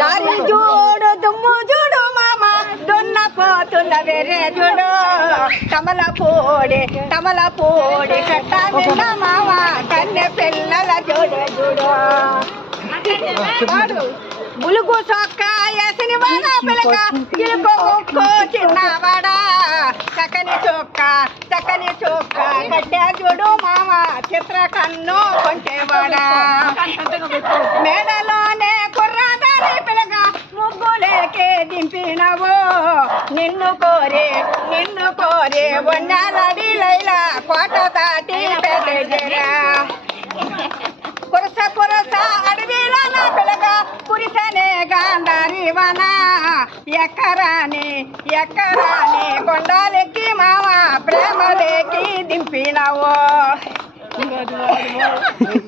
దారి చూడు దుమ్ము చూడు మామ. దొన్న పోతున్న వేరే చూడు. కమల పోడి కమల పోడి కట్ట నిన్న మామ. కన్నె పిల్లల చూడు చూడు. వాడు బులుగు సొక్క ఎసని వాడ పిలక. ఇలుకో ముక్కో చిన్నవాడా చక్కని చొక్క చక్కని చొక్క కట్టె చూడు మామ. చిత్ర కన్ను కొంటేవాడా? మేడలోనే కుర్రాదారి పిలక ముగ్గులేకే దింపినవో? నిన్ను కోరి నిన్ను కోరి వండాలడి లైలా కోట దాటి పెద్దరా పురుష పురుష అడవిలో నా పిలక పురుషనే గాంధారి వన. ఎక్కరాని ఎక్కరాని కొండలెక్కి మామ ప్రేమలేకి దింపినవో? Hadi hadi hadi.